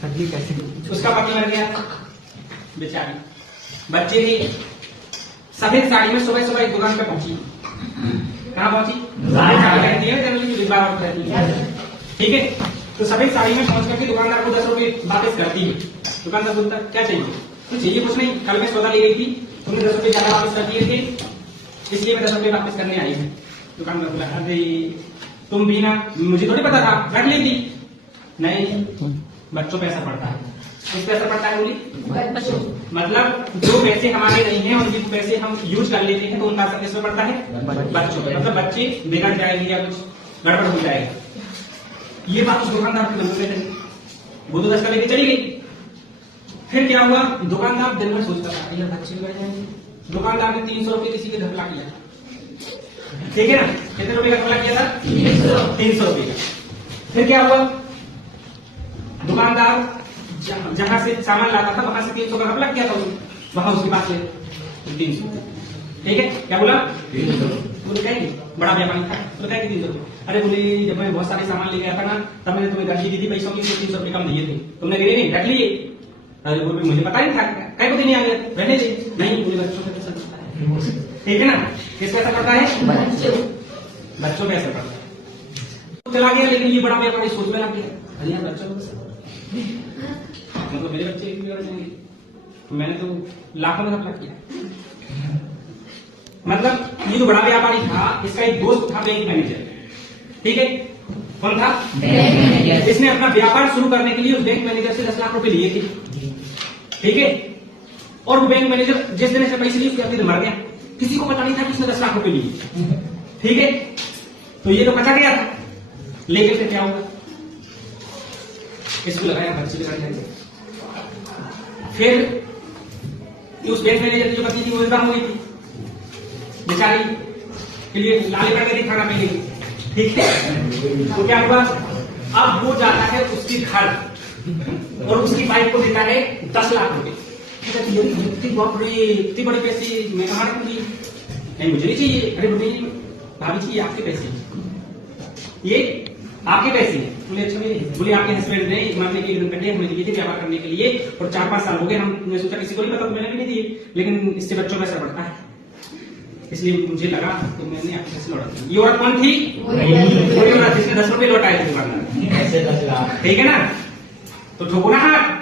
कैसे? उसका पति मर गया बेचारी। बच्चे थी, सफेद साड़ी में सुबह सुबह एक दुकान पे पहुंची। कहाँ पहुंची? ठीक है, तो सफेद साड़ी में पहुंच करके दुकानदार को 10 रुपए वापस करती है। दुकानदार बोलता क्या चाहिए? तो चाहिए कुछ नहीं, कल मैं सौदा ले गई थी, तुमने 10 रुपए ज्यादा वापस कर दिए थे, इसलिए मैं 10 रुपए वापस करने आई हूँ। दुकानदार बोला अरे तुम भी ना, मुझे थोड़ी पता था, रख ली थी। नहीं, बच्चों पे असर पड़ता है। किस पे असर पड़ता है बोली? मतलब जो पैसे हमारे नहीं है उनके पैसे हम यूज कर लेते हैं तो उनका असर किस पे पड़ता है? बच्चों पे। मतलब बच्चे बिगड़ जाएंगे या कुछ गड़बड़ हो जाएगा। ये बात उस दुकानदार के मन में रही, वो तो 10 का लेके चली गई। फिर क्या हुआ? दुकानदार दिन भर सोचता था यार बच्चे बिगड़ जाएंगे। दुकानदार ने 300 रुपए किसी के घपला किया, ठीक है ना? कितने रुपए का घपला किया था? 300 रुपए का। फिर क्या हुआ? दुकानदार जहां से सामान लाता था वहां से 300 का घपला किया था, वहां उसके पास 300। ठीक है, क्या बोला? 300। बोले कहेंगे बड़ा व्यापारी था, तो कहेंगे 300 रुपए। अरे बोले जब मैं बहुत सारे सामान ले गया था ना, तब मैंने तुम्हें गर्जी दी थी पैसों की, 300 रुपए कम दिए थे, तुमने गिरे नहीं, रख लिए। अरे बोले मुझे पता नहीं था, कहीं को देने आ गया, रहने दे। नहीं बोले बच्चों पे असर पड़ता है, ठीक है ना? किसका असर पड़ता है? बच्चों पे असर पड़ता है। चला गया, लेकिन ये बड़ा व्यापारी सोच में लग गया, अरे यार बच्चों को मतलब मेरे बच्चे बिगड़ जाएंगे, तो मैंने तो लाखों में घपला किया। मतलब ये जो बड़ा व्यापारी था, इसका एक दोस्त था बैंक मैनेजर, ठीक है? कौन था? Bank manager. इसने अपना व्यापार शुरू करने के लिए उस बैंक मैनेजर से 10 लाख रुपए लिए थे, ठीक है? और वो बैंक मैनेजर जिस दिन से पैसे लिए उसके अगले दिन मर गया। किसी को पता नहीं था कि उसने 10 लाख रुपए लिए, ठीक है? तो ये तो बचा गया था, लेकिन फिर क्या होगा? इसको लगाया बच्चे बिगड़ जाएंगे। फिर उस बैंक मैनेजर की जो पत्नी थी वो विधवा हो गई थी, बेचारी के लिए लाले पड़ गई खाना पीने की, ठीक है? तो क्या हुआ? अब वो जाता है उसके घर और उसकी वाइफ को देता है 10 लाख रुपए। इतनी बड़ी पैसे मैं कहाँ रखूंगी? नहीं मुझे नहीं चाहिए। अरे भाभी जी आपके पैसे, ये आपके पैसे हैं। बोले अच्छा बोले आपके हस्बैंड ने मरने के घंटे हमें दिए थे व्यापार करने के लिए, और 4-5 साल हो गए, हमने सोचा किसी को नहीं पता तो मैंने भी नहीं दिए, लेकिन इससे बच्चों में असर पड़ता है, इसलिए मुझे लगा तो मैंने आपके पैसे लौटा दिए। ये औरत कौन थी? वही औरत जिसने 10 रुपए लौटाए थे दुकानदार, ठीक है ना? तो ठोको ना हाथ।